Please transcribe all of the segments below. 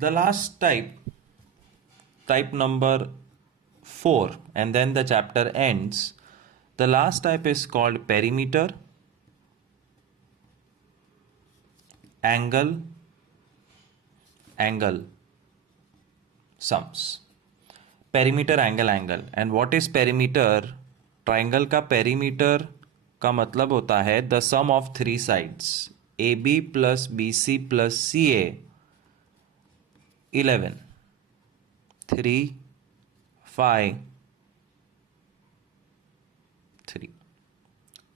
The last type number 4, and then the chapter ends. The last type is called perimeter, angle sums. Perimeter, angle. And what is perimeter? Triangle का perimeter का मतलब होता है the sum of three sides A B plus B C plus C A 11 3 5 3.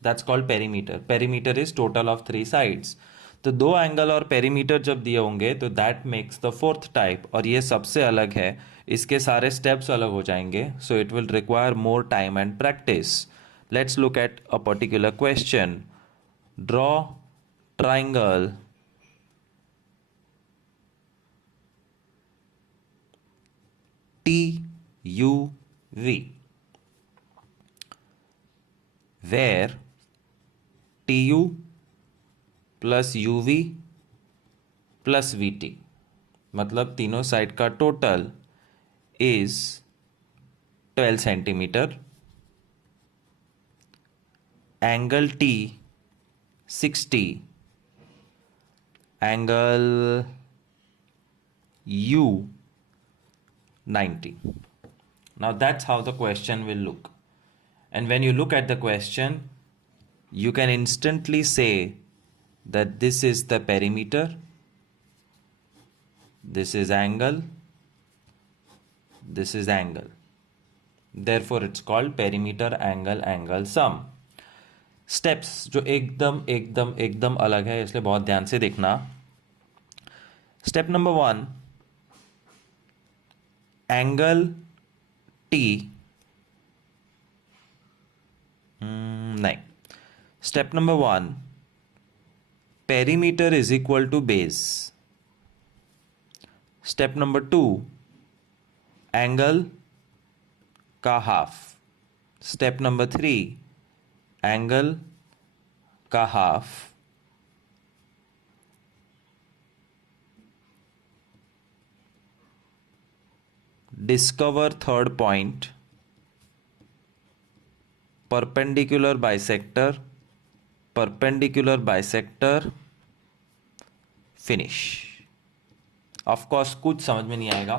That's called perimeter. Perimeter is total of three sides. तो दो angle और perimeter जब दिए होंगे तो that makes the fourth type. और ये सबसे अलग है, इसके सारे स्टेप्स अलग हो जाएंगे. So it will require more time and practice. Let's look at a particular question. Draw triangle TUV where TU plus UV plus VT, मतलब तीनों साइड का total is 12 centimetre. Angle T 60, angle U 90. Now that's how the question will look. And when you look at the question, you can instantly say that this is the perimeter, this is angle, this is angle. Therefore it's called perimeter angle sum. Steps जो एकदम अलग है, इसलिए बहुत ध्यान से देखना. Step number 1, angle T नहीं. Step number 1, perimeter is equal to base. Step number 2, angle का हाफ. स्टेप नंबर 3, एंगल का half. Discover third point, perpendicular bisector, finish. Of course कुछ समझ में नहीं आएगा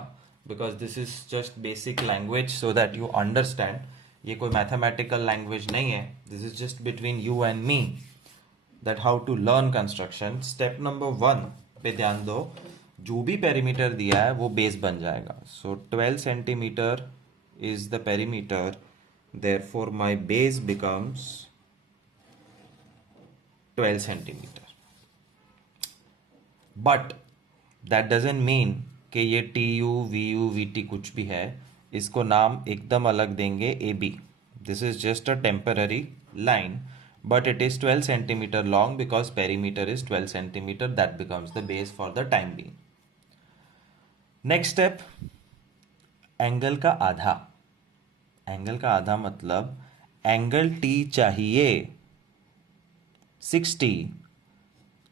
because this is just basic language so that you understand. ये कोई mathematical language नहीं है. This is just between you and me that how to learn construction. Step number 1 पे ध्यान दो. जो भी पेरीमीटर दिया है वो बेस बन जाएगा. सो 12 centimetre is the perimeter, therefore my base becomes 12 centimeter. But that doesn't mean कि ये TU, VU, VT कुछ भी है, इसको नाम एकदम अलग देंगे AB. This is just a temporary line, but it is 12 centimeter long because perimeter is 12 centimeter. That becomes the base for the time being. Next step, angle का आधा. एंगल का आधा मतलब एंगल T चाहिए 60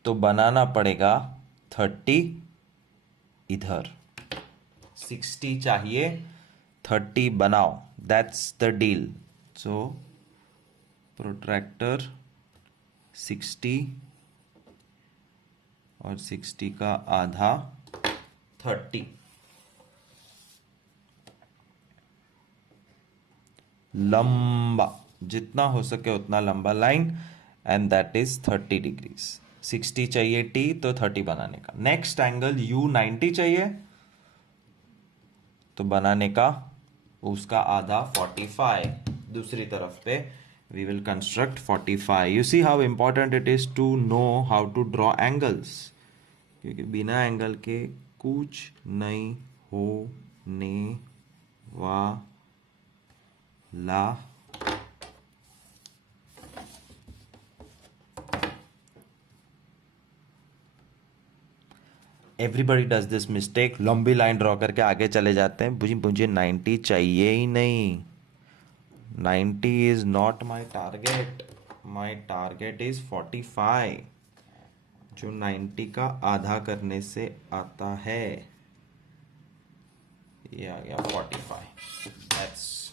तो बनाना पड़ेगा 30 इधर. 60 चाहिए 30 बनाओ. That's the deal. सो प्रोट्रैक्टर 60 और 60 का आधा 30. लंबा, जितना हो सके उतना लंबा लाइन, एंड दैट इज 30 डिग्रीज. 60 चाहिए T तो 30 बनाने का. नेक्स्ट एंगल U 90 चाहिए तो बनाने का उसका आधा 45. दूसरी तरफ पे we will construct 45. You see how important it is to know how to draw angles, क्योंकि बिना एंगल के कुछ नहीं होने वाला. Everybody does this mistake. लंबी लाइन ड्रॉ करके आगे चले जाते हैं. मुझे 90 चाहिए ही नहीं. 90 is not my target. My target is 45 जो 90 का आधा करने से आता है. ये आ गया 45.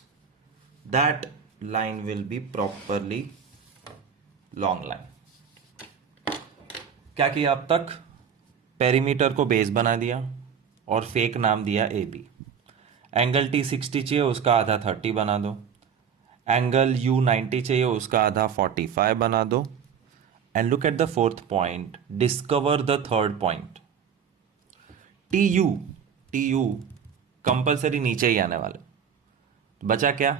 That line will be properly long line. क्या किया अब तक? पेरीमीटर को बेस बना दिया और फेक नाम दिया ए बी. एंगल टी 60 चाहिए, उसका आधा 30 बना दो. एंगल यू 90 चाहिए, उसका आधा 45 बना दो. And look at the fourth point, discover the third point. T U compulsory नीचे ही आने वाले. बचा क्या?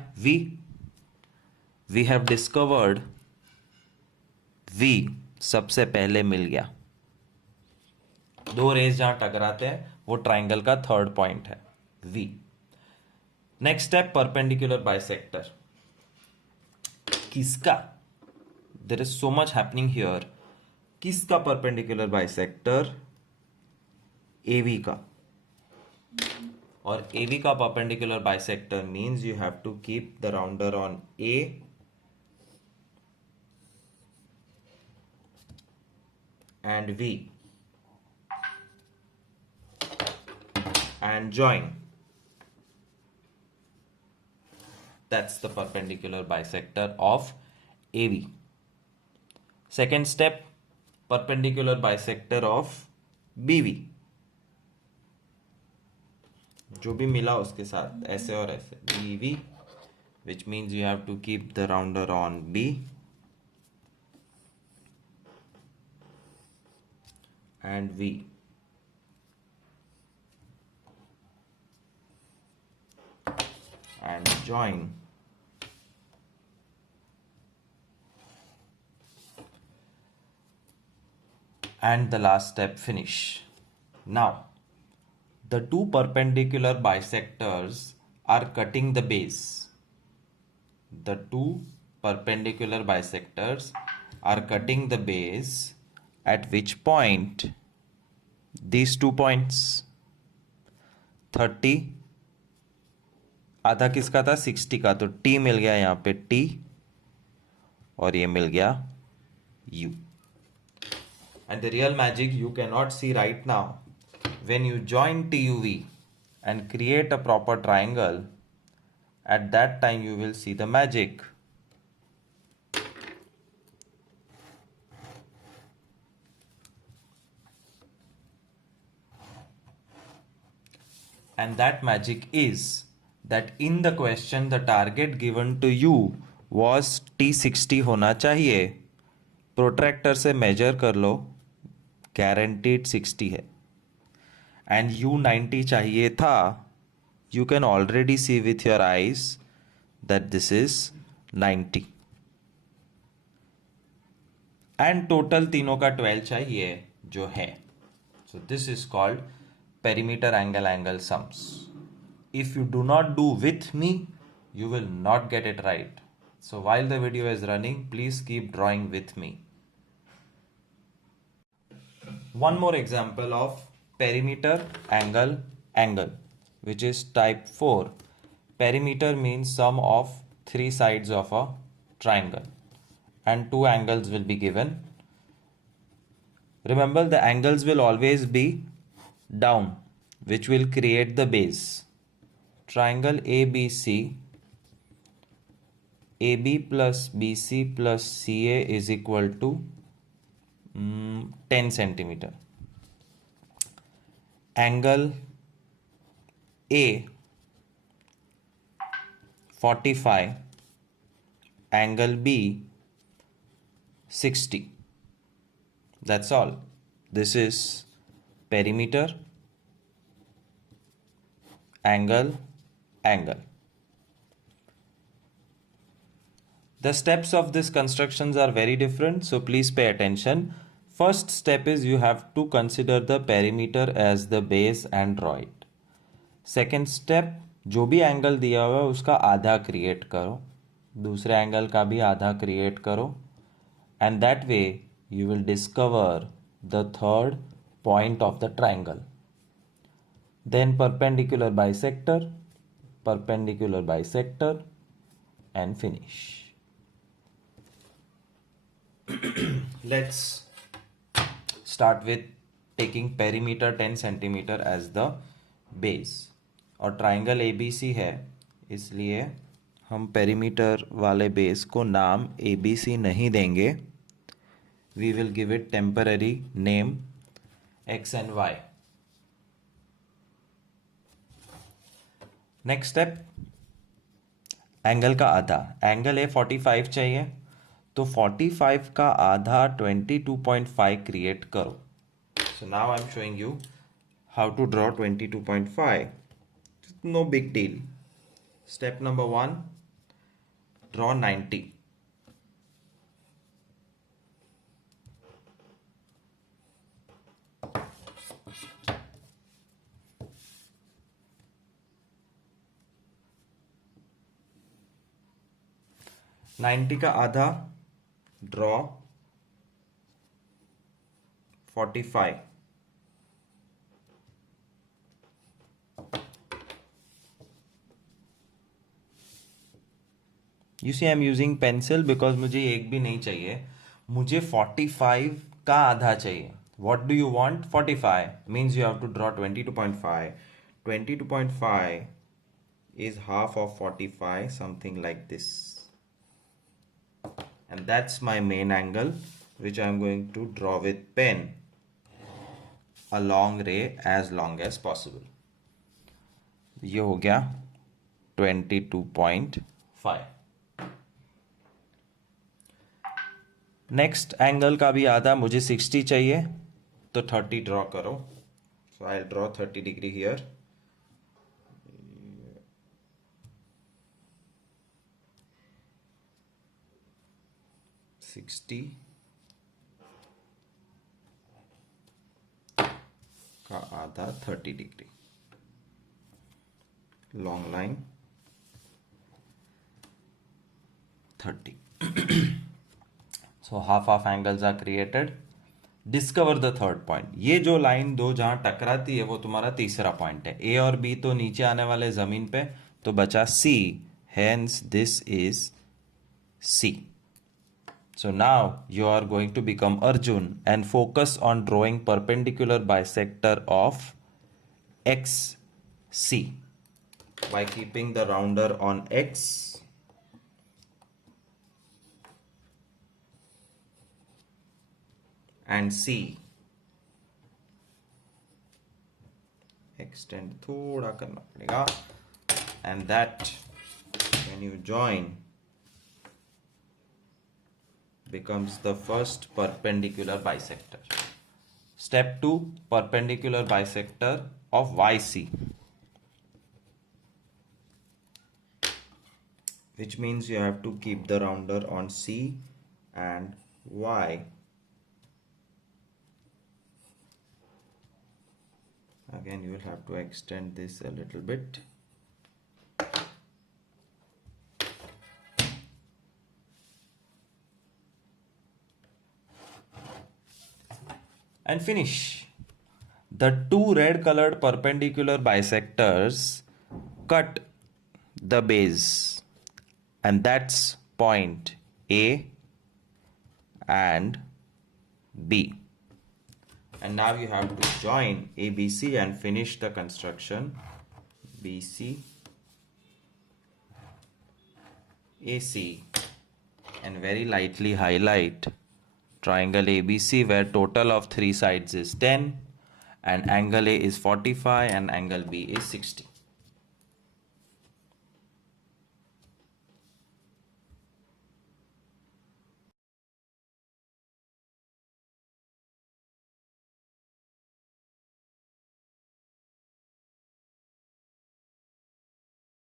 वी हैव डिस्कवर्ड वी सबसे पहले मिल गया. दो रेस जहां टकराते हैं वो ट्राइंगल का थर्ड पॉइंट है, V. Next step, perpendicular bisector. किसका? There is so much happening here. किसका परपेंडिकुलर बाइसेक्टर? एवी का. और एवी का perpendicular bisector means you have to keep the rounder on A and V and join. That's the perpendicular bisector of AV. Second step, perpendicular bisector of BV. जो भी मिला उसके साथ ऐसे और ऐसे, BV, which means you have to keep the rounder on B and V. And join. And the last step, finish. Now, the two perpendicular bisectors are cutting the base. The two perpendicular bisectors are cutting the base at which point? These 2 points. 30 आधा किसका था? 60 का. तो T मिल गया यहाँ पे T और ये मिल गया U. And the real magic you cannot see right now. When you join TUV and create a proper triangle, at that time you will see the magic. And that magic is that in the question the target given to you was T60 होना चाहिए. प्रोट्रैक्टर से मेजर कर लो, गारंटीड 60 है. And U90 चाहिए था. You can already see with your eyes that this is 90. And total तीनों का 12 चाहिए जो है. So this is called perimeter angle sums. If you do not do with me, you will not get it right. So while the video is running, please keep drawing with me. One more example of perimeter angle, which is type 4. Perimeter means sum of three sides of a triangle and two angles will be given. Remember, the angles will always be down, which will create the base. Triangle ABC, AB plus BC plus CA is equal to 10 centimeter. Angle A 45, angle B 60. That's all. This is perimeter, angle. The steps of this constructions are very different, so please pay attention. First step is you have to consider the perimeter as the base and draw it. Second step, जो भी एंगल दिया हुआ है उसका आधा क्रिएट करो, दूसरे एंगल का भी आधा क्रिएट करो, and that way you will discover the third point of the triangle. Then perpendicular bisector, and finish. Let's start with taking perimeter 10 centimeter as the base. और ट्राइंगल ABC है, इसलिए हम पेरीमीटर वाले बेस को नाम ABC नहीं देंगे. We will give it temporary name X and Y. Next step, angle का आधा. एंगल है 45 चाहिए, तो 45 का आधा 22.5 क्रिएट करो. So now I am showing you how to draw 22.5. No big deal. Step number 1, draw 90. Ninety का आधा draw 45. You see I am using pencil because मुझे एक भी नहीं चाहिए, मुझे 45 का आधा चाहिए. What do you want? 45 means you have to draw 22.5. 22.5 is half of 45, something like this, and that's my main angle which I am going to draw with pen, a long ray as long as possible. ये हो गया 22.5. Next angle का भी आधा, मुझे 60 चाहिए, तो 30 ड्रॉ करो. सो आई ड्रॉ 30 डिग्री हियर. का आधा 30 degree. Long line 30. So half angles are created. Discover the third point. ये जो लाइन दो जहां टकराती है वो तुम्हारा तीसरा पॉइंट है. A और B तो नीचे आने वाले जमीन पे, तो बचा C. Hence this is C. So now you are going to become Arjun and focus on drawing perpendicular bisector of XC by keeping the rounder on X and C. Extend थोड़ा करना पड़ेगा, and that when you join becomes the first perpendicular bisector. Step 2, perpendicular bisector of YC, which means you have to keep the rounder on C and Y. Again, you will have to extend this a little bit. And finish. The two red colored perpendicular bisectors cut the base, and that's point A and B. And now you have to join ABC and finish the construction. BC, AC, and very lightly highlight triangle ABC where total of 3 sides is 10 and angle A is 45 and angle B is 60.